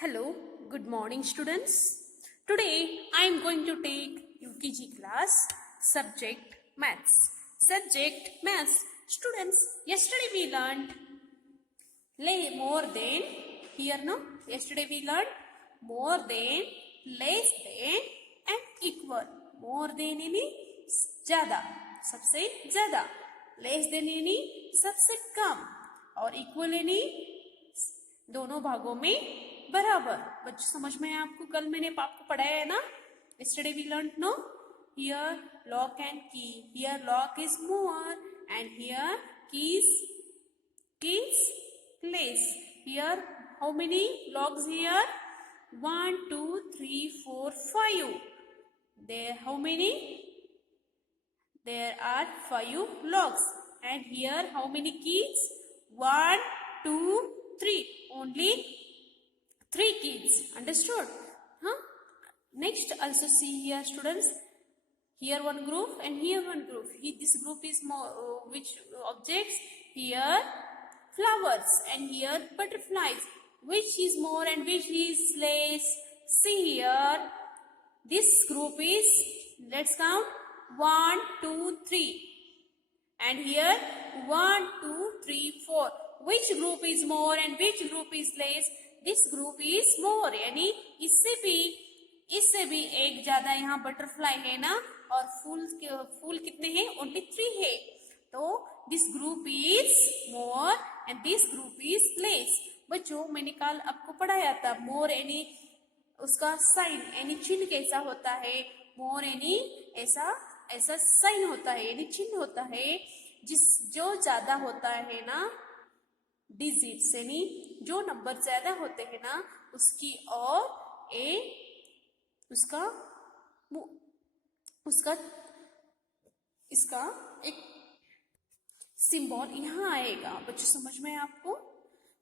Hello, good morning students. Today I am going to take UKG class subject maths. Subject maths. Students, yesterday we learned more than, here no, yesterday we learned more than, less than and equal. More than यानी ज़्यादा, सबसे ज़्यादा. Less than यानी सबसे कम और equal यानी दोनों भागों में बराबर. बच्चों समझ में है आपको? कल मैंने आपको पढ़ाया है ना. Yesterday we learned no. Here lock and key. Here lock is more and here keys place. Here how many locks here? 1, 2, 3, 4, 5. There how many? There are 5 locks. And here how many keys? 1, 2, 3. Only 3 keys. Understood? Huh? Next also see here students. Here one group and here one group. This group is more which objects? Here flowers and here butterflies. Which is more and which is less? See here. This group is, let's count, 1, 2, 3. And here 1, 2, 3, 4. Which group is more and which group is less? This group is more. यानी इससे भी एक ज्यादा यहाँ butterfly है ना, और फूल कितने हैं? ओनली 3 है. तो this group is more and this group is less. बच्चों मैंने कल आपको पढ़ाया था मोर यानी उसका साइन यानी चिन्ह कैसा होता है. मोर यानी ऐसा साइन होता है यानी चिन्ह होता है जो ज्यादा होता है ना, डिजिट्स यानी जो नंबर ज्यादा होते हैं ना उसकी और इसका एक सिंबल यहाँ आएगा. बच्चों समझ में है आपको?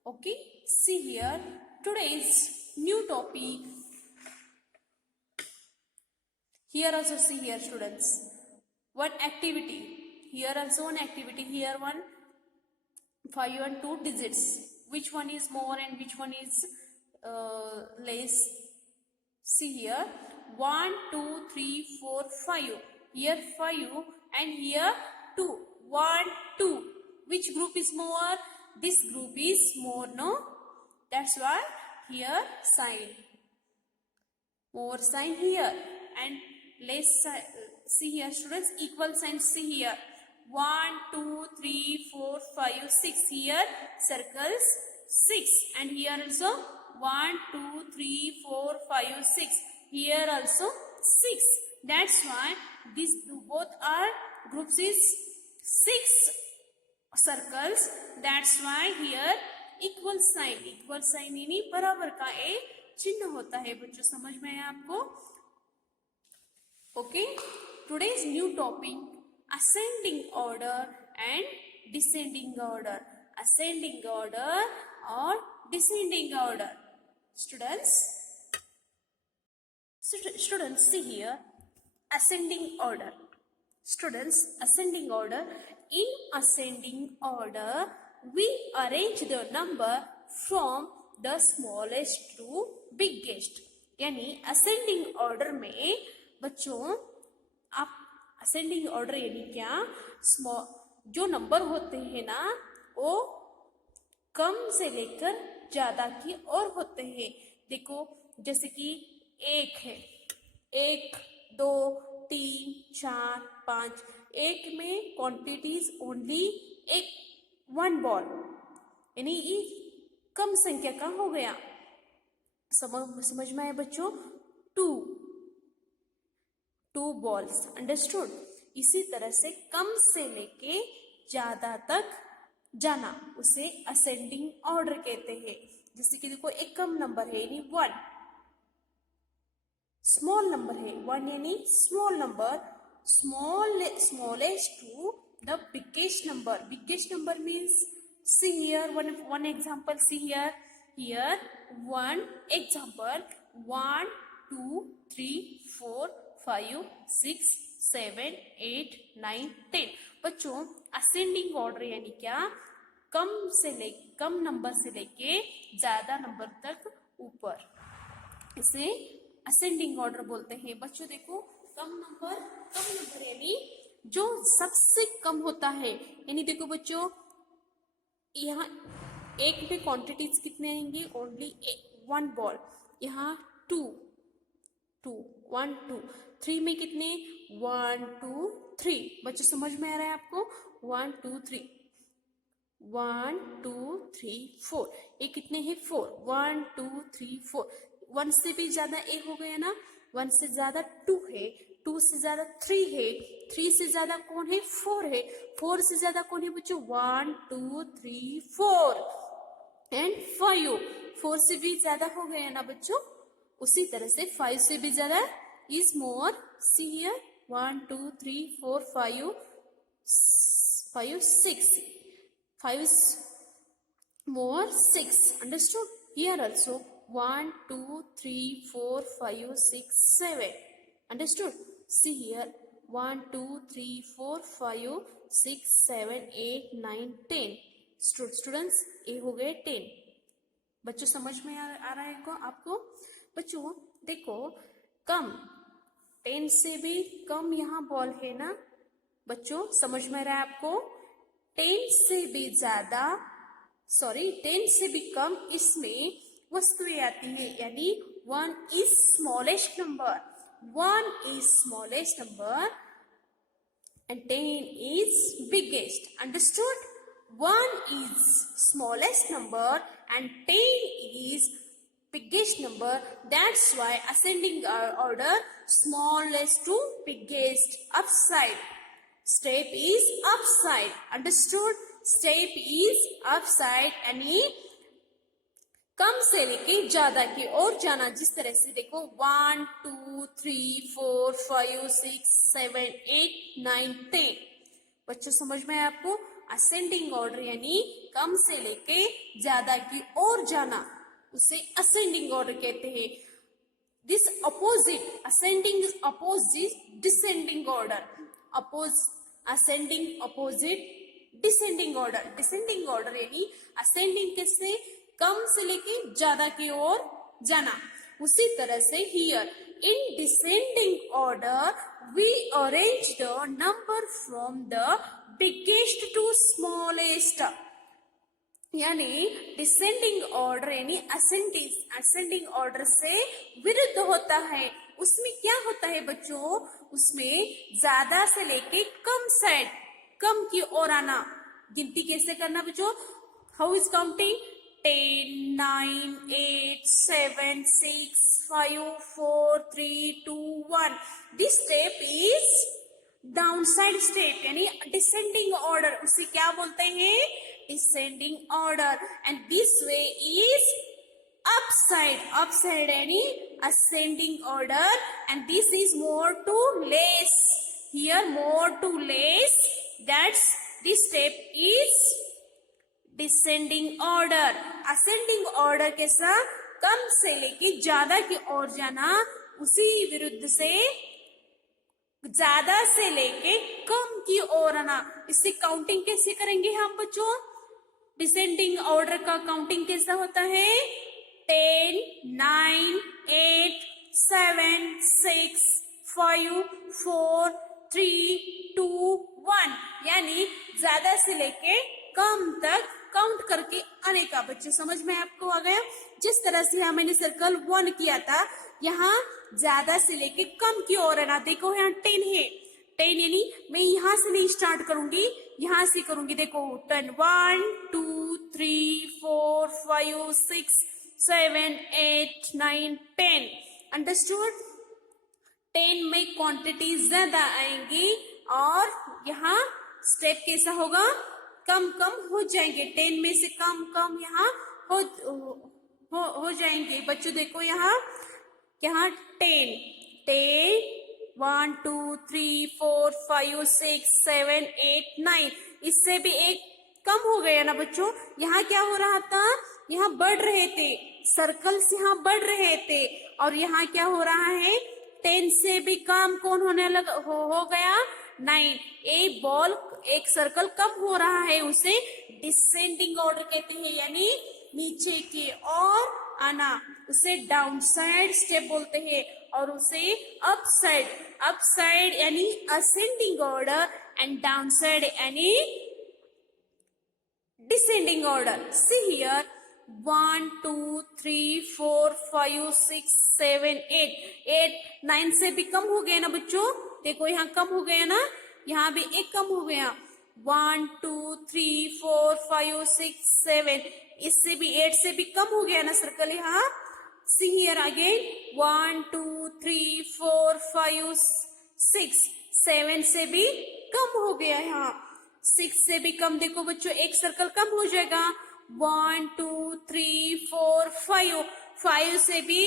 Okay. See here today's new topic. Here also see here students. One activity. Here also one activity. Here one 5 and 2 digits. Which one is more and which one is less? See here 1, 2, 3, 4, 5. Here 5 and here 2. 1, 2. Which group is more? This group is more, no? That's why here sign. More sign here and less sign. See here students, equal sign. See here 1, 2, 3, 4, 5, 6. Here circles 6 and here also 1, 2, 3, 4, 5, 6. Here also 6. That's why these both are groups is 6 circles. That's why here equal sign. Equal sign यानी बराबर का एक चिन्ह होता है. बच्चों समझ में है आपको? Okay. Today's new topic, ascending order and descending order. Ascending order or descending order. Students see here ascending order. Students, ascending order. In ascending order, we arrange the number from the smallest to biggest. यानी ascending order में बच्चों आप ascending order यानी क्या? जो number होते हैं ना वो कम से लेकर ज्यादा की ओर होते हैं. देखो जैसे कि 1 है, 1, 2, 3, 4, 5. 1 में क्वांटिटीज ओनली 1 बॉल यानी ये कम संख्या का हो गया. समझ में आया बच्चों? 2 बॉल्स. अंडरस्टूड? इसी तरह से कम से लेके ज्यादा तक जाना उसे असेंडिंग ऑर्डर कहते हैं. जैसे कि देखो एक कम नंबर है यानी 1, स्मॉल नंबर है 1 यानी small number, smallest to the biggest number. Biggest number means, see here one example. See here one example 1, 2, 3, 4, 5, 6, 7, 8, 9, 10. बच्चों असेंडिंग ऑर्डर यानी क्या? कम नंबर से लेके ज्यादा नंबर तक ऊपर. इसे असेंडिंग ऑर्डर बोलते हैं। बच्चों देखो, कम नंबर यानी जो सबसे कम होता है, यानी देखो बच्चों यहाँ एक में क्वांटिटीज कितने आएंगे, ओनली 1 बॉल, यहाँ 2 1 2, 3 में कितने 1 2 3। बच्चों समझ में आ रहा है आपको, 1 2 3 1 2 3 4, ये कितने हैं 4, 1 2 3 4। 1 से भी ज्यादा एक हो गया ना, 1 से ज्यादा 2 है, 2 से ज्यादा 3 है, 3 से ज्यादा कौन है 4 है, 4 से ज्यादा कौन है बच्चों 1 2 3 4 एंड 5। 4 से भी ज्यादा हो गया ना बच्चों, उसी तरह से 5 से भी ज्यादा is more. See here 1 2 3 4 5 6, 5 is more 6, understood? Here also 1 2 3 4 5 6 7, understood? See here 1 2 3 4 5 6 7 8 9 10। Students ये हो गए 10। बच्चों समझ में आ रहा है को आपको? बच्चों देखो, कम 10 से भी कम यहाँ बॉल है ना बच्चों, समझ में आ रहा है आपको? 10 से भी ज्यादा, सॉरी 10 से भी कम इसमें वस्तुएं आती है, यानी 1 is smallest number, 1 is smallest number and 10 is biggest, understood? 1 is smallest number and 10 is biggest number. That's why ascending order, smallest to biggest, upside. Step is upside, understood? Step is upside यानी कम से लेके ज्यादा की ओर जाना। जिस तरह से देखो 1 2 3 4 5 6 7 8 9 10। बच्चों समझ में है आपको? असेंडिंग ऑर्डर यानी कम से लेके ज्यादा की ओर जाना, उसे असेंडिंग ऑर्डर कहते हैं। This opposite, ascending is opposite descending order, ascending opposite descending order. Descending order यानी असेंडिंग कैसे, कम से लेके ज्यादा की ओर जाना। उसी तरह से here in descending order we arrange the number from the biggest to smallest, यानी डिसेंडिंग ऑर्डर यानी असेंडिंग ऑर्डर से विरुद्ध होता है। उसमें क्या होता है बच्चों, उसमें ज्यादा से लेके कम साइड, कम की ओर आना। गिनती कैसे करना बच्चों? How is counting? 10 9 8 7 6 5 4 3 2 1। This step is down side step यानी डिसेंडिंग ऑर्डर, उसे क्या बोलते हैं? Descending order. And this way is upside यानी ascending order, and this is more to less, here more to less, that's this step is descending order। ascending order कैसा, कम से लेके ज्यादा की ओर जाना, उसी विरुद्ध से ज्यादा से लेके कम की ओर आना। इससे काउंटिंग कैसे करेंगे हम बच्चों? डिसेंडिंग ऑर्डर का काउंटिंग कैसा होता है? 10 9 8 7 6 5 4 3 2 1, यानी ज्यादा से लेके कम तक काउंट करके आने का। बच्चे समझ में आपको आ गया? जिस तरह से यहाँ मैंने सर्कल 1 किया था, यहाँ ज्यादा से लेके कम की ओर है ना। देखो यहाँ 10 है, 10 यानी मैं यहाँ से नहीं स्टार्ट करूंगी, यहाँ से करूंगी। देखो 10 1 2 3 4 5 6 7 8 9 10, अंडरस्टूड? 10 में क्वांटिटी ज्यादा आएंगी और यहाँ स्टेप कैसा होगा? कम कम हो जाएंगे। 10 में से कम कम यहाँ हो जाएंगे। बच्चों देखो यहाँ 10 1 2 3 4 5 6 7 8 9, इससे भी एक कम हो गया ना बच्चों। यहाँ क्या हो रहा था? यहाँ बढ़ रहे थे, सर्कल्स यहाँ बढ़ रहे थे, और यहाँ क्या हो रहा है? 10 से भी कम कौन होने लगा हो गया? 9। एक बॉल, एक सर्कल कम हो रहा है, उसे डिसेंडिंग ऑर्डर कहते हैं, यानी नीचे की ओर आना। उसे डाउन साइड स्टेप बोलते हैं, और उसे अप साइड यानी ascending order, and down side यानी descending order. See here, 1 2 3 4 5 6 7 8 8 9 से भी कम हो गया ना बच्चों, देखो यहाँ कम हो गया ना, यहाँ भी एक कम हो गया, 1 2 3 4 5 6 7, इससे भी 8 से भी कम हो गया ना सर्कल यहाँ. See here again, 1 2 3 4 5 6 7 से भी कम हो गया यहाँ, 6 से भी कम, देखो बच्चों एक सर्कल कम हो जाएगा, 1 2 3 4 5, 5 से भी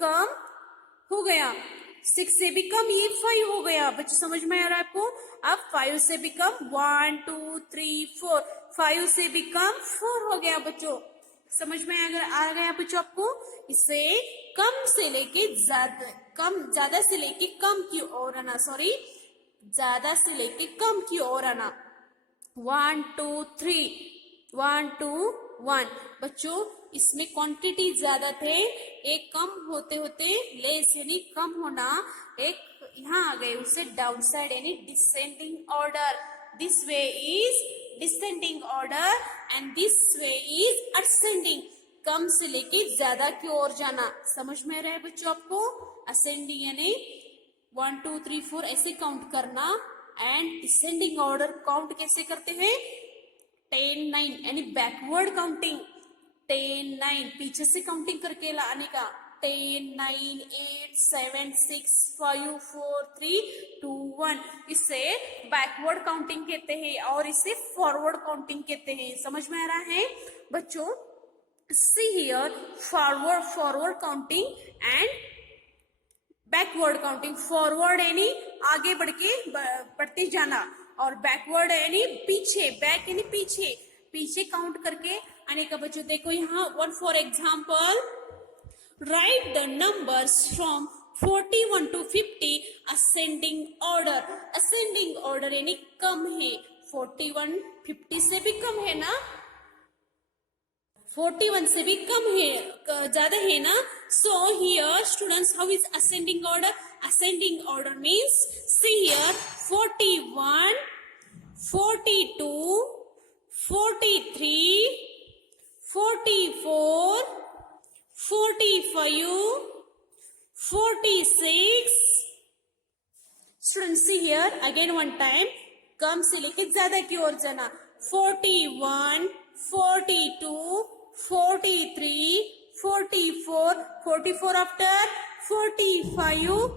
कम हो गया, 6 से भी कम, ये 5 हो गया बच्चों, समझ में आ रहा है आपको. अब 5 से भी कम 1 2 3 4, 5 से भी कम 4 हो गया बच्चों, समझ में अगर आ गया बच्चों आपको. इसे कम से लेके ज्यादा से लेके कम की ओर आना, सॉरी ज्यादा से लेके कम की ओर आना. 1 2 3, 1 2 1 बच्चों, इसमें क्वांटिटी ज्यादा थे, एक कम होते होते लेस यानी कम होना, एक यहाँ आ गए, उसे डाउन साइड यानी descending order. This way is descending order and this way is ascending, कम से लेके ज्यादा की ओर जाना. समझ में रहे बच्चों आपको. असेंडिंग यानी 1 2 3 4 ऐसे काउंट करना, एंड डिसेंडिंग ऑर्डर काउंट कैसे करते हैं, 10 9 यानी बैकवर्ड काउंटिंग, 10 9 पीछे से काउंटिंग करके लाने का, 10 9 8 7 6 5 4 3 2 1, इसे बैकवर्ड काउंटिंग कहते हैं और इसे फॉरवर्ड काउंटिंग कहते हैं. समझ में आ रहा है बच्चों. See here, forward counting and backward counting. Forward यानी आगे बढ़ते जाना, और बैकवर्ड यानी पीछे, बैक यानी पीछे काउंट करके आने का. बच्चों देखो यहाँ, one for example, right the numbers from 41 to 50 ascending order. Ascending order यानी कम है, 41 50 से भी कम है ना, 41 से भी कम है, ज्यादा है ना. So here students, how is ascending order. Ascending order means, see here, 41 42 43 44 45 46. Students see here again one time, कम से लेके ज्यादा की ओर जाना, 41 42 43 44 44 after 45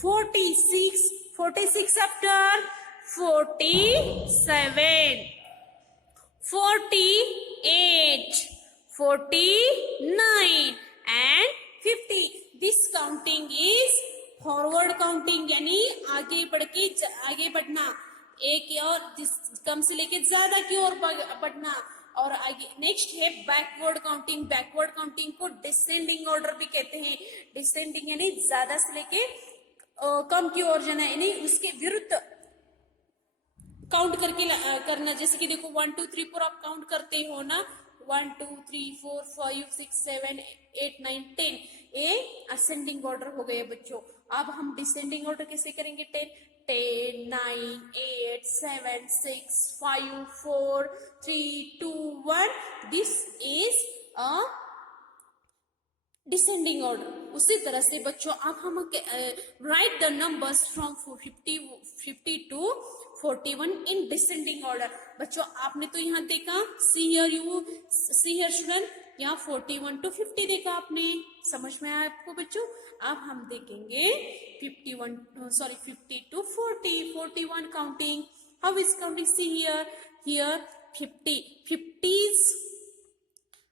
46 46 after 47 48 49 and 50. This counting is forward counting यानी आगे बढ़ना, एक और कम से लेके ज्यादा की ओर बढ़ना. और आगे नेक्स्ट है बैकवर्ड काउंटिंग. बैकवर्ड काउंटिंग को डिसेंडिंग ऑर्डर भी कहते हैं. डिसेंडिंग यानी ज्यादा से लेके कम की ओर जाना, यानी उसके विरुद्ध काउंट करके करना. जैसे कि देखो 1 2 3 4 आप काउंट करते हो ना, 1 2 3 4 5 6 7 8 9 10, ये असेंडिंग ऑर्डर हो गए बच्चों. अब हम डिसेंडिंग ऑर्डर कैसे करेंगे, 10 9 8 7 6 5 4 3 2 1. This is a descending order. उसी तरह से बच्चों अब हम right the numbers from 50 to 41 in descending order. बच्चों आपने तो यहाँ देखा, सी हियर स्टूडेंट, यहाँ 41 to 50 देखा आपने, समझ में आया आपको बच्चों. अब हम देखेंगे 50 to 40, 41 counting. How is counting, see here 50 is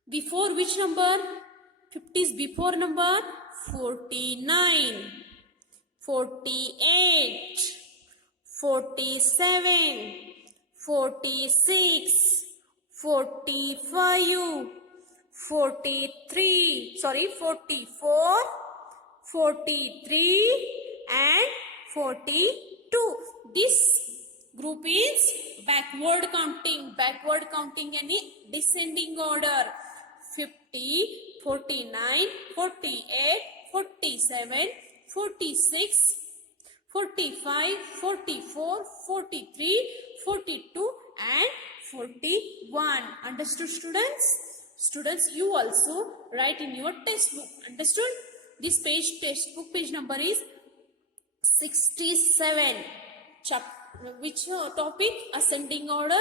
before which number, 50 is before number 49, 48, 47, 46, 45, 43, 44, 43 and 42. This group is backward counting यानी descending order. 50, 49, 48, 47, 46, 45, 44, 43, 42 and 41. Understood, students? Students, you also write in your textbook. Understood? This page, textbook page number is 67. Which topic? Ascending order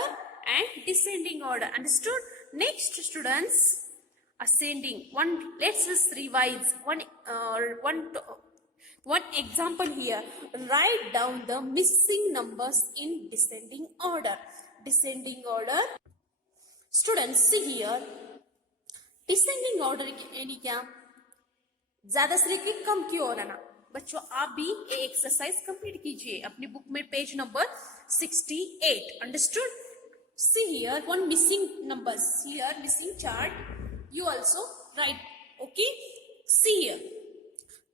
and descending order. Understood? Next, students, ascending. Let's just revise one example here. Write down the missing numbers in descending order. Descending order. Students, see here. Descending order यानी क्या, ज्यादा से लेके कम की ओर आना. बच्चों आप भी ये एक्सरसाइज कंप्लीट कीजिए अपनी बुक में page number 68. Understood? See here one missing numbers, here missing chart. You also write. Okay, see here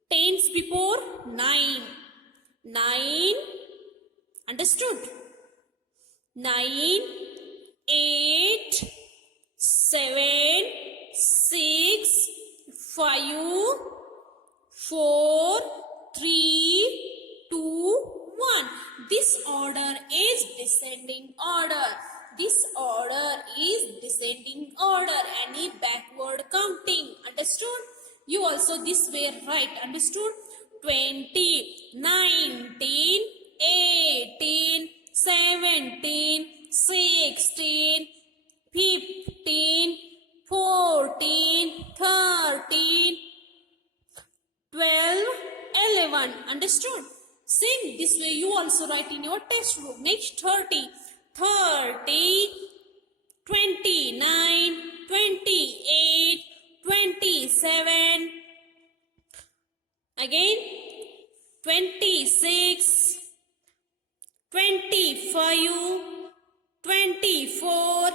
tens before 9. 9. Understood? 9, 8, 7, 6, 5, 4, 3, 2, 1. This order is descending order. This order is descending order. Any backward counting. Understood? You also this way write. Understood? 20, 19, 18, 17, 16, 15, 14, 13, 12, 11. Understood? Same this way you also write in your textbook. Next 30, 29, 28, 27. Again 26, 25, 24,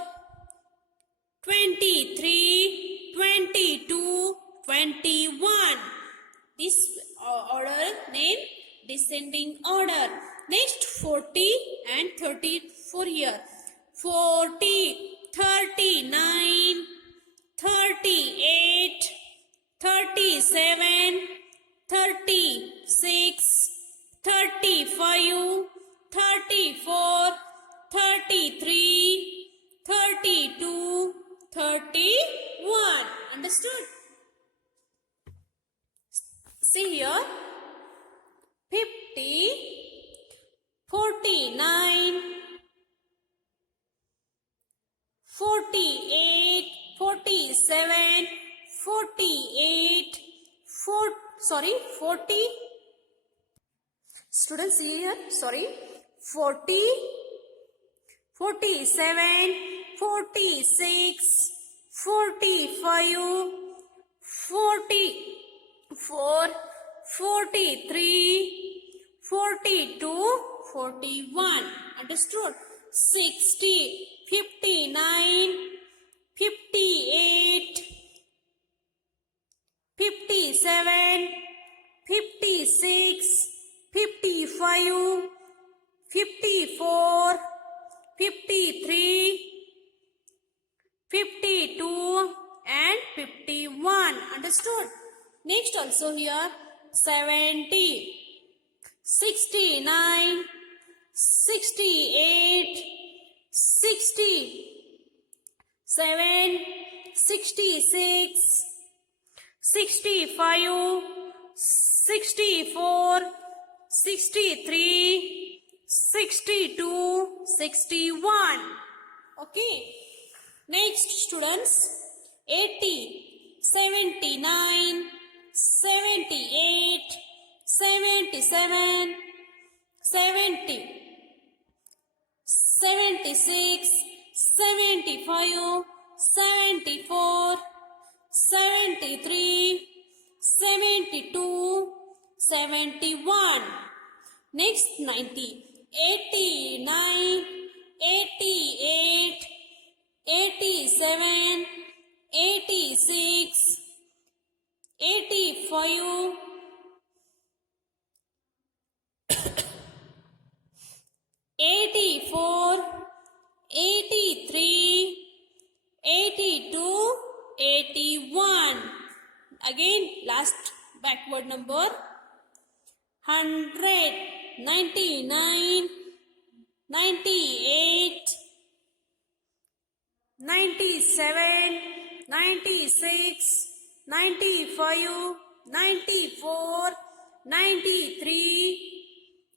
23, 22, 21. This order name descending order. Next 40 and 34 here. 40, 39, 38, 37, 36, 35, 34, 33, 32, 31. Understood? See here. 50, 49, 48, 47, 48, 40. Students, see here. 40, 47, 46, 45, 44, 43, 42, 41. Understood? 60, 59, 58, 57, 56, 55, 54, 53, 52 and 51. Understood? Next also here 70, 69, 68, 67, 66, 65, 64, 63, 62, 61. Okay. Next students 80, 79, 78, 77, 70, 76, 75, 74, 73, 72, 71. Next 90, 89, 88, 87, 86, 85, 84, 83, 82, 81. last backward number 100, 99, 98, 97, 96, 95, 94, 93,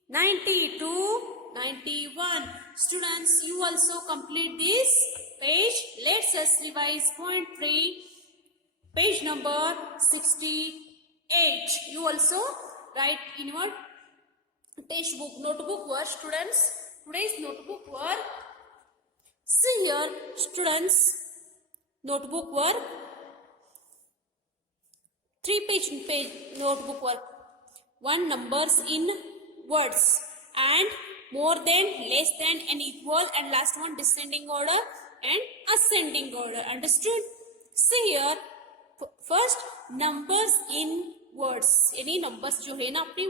92, 91. Students, you also complete this page. Let's us revise point 3, page number 68. You also write in your textbook, notebook work, students. Today's notebook work. See here, students, notebook work. 3-page notebook work. 1 numbers in words and more than, less than and equal, and last one descending order and ascending order. Understood? See here, first numbers in words. यानी numbers जो है ना अपने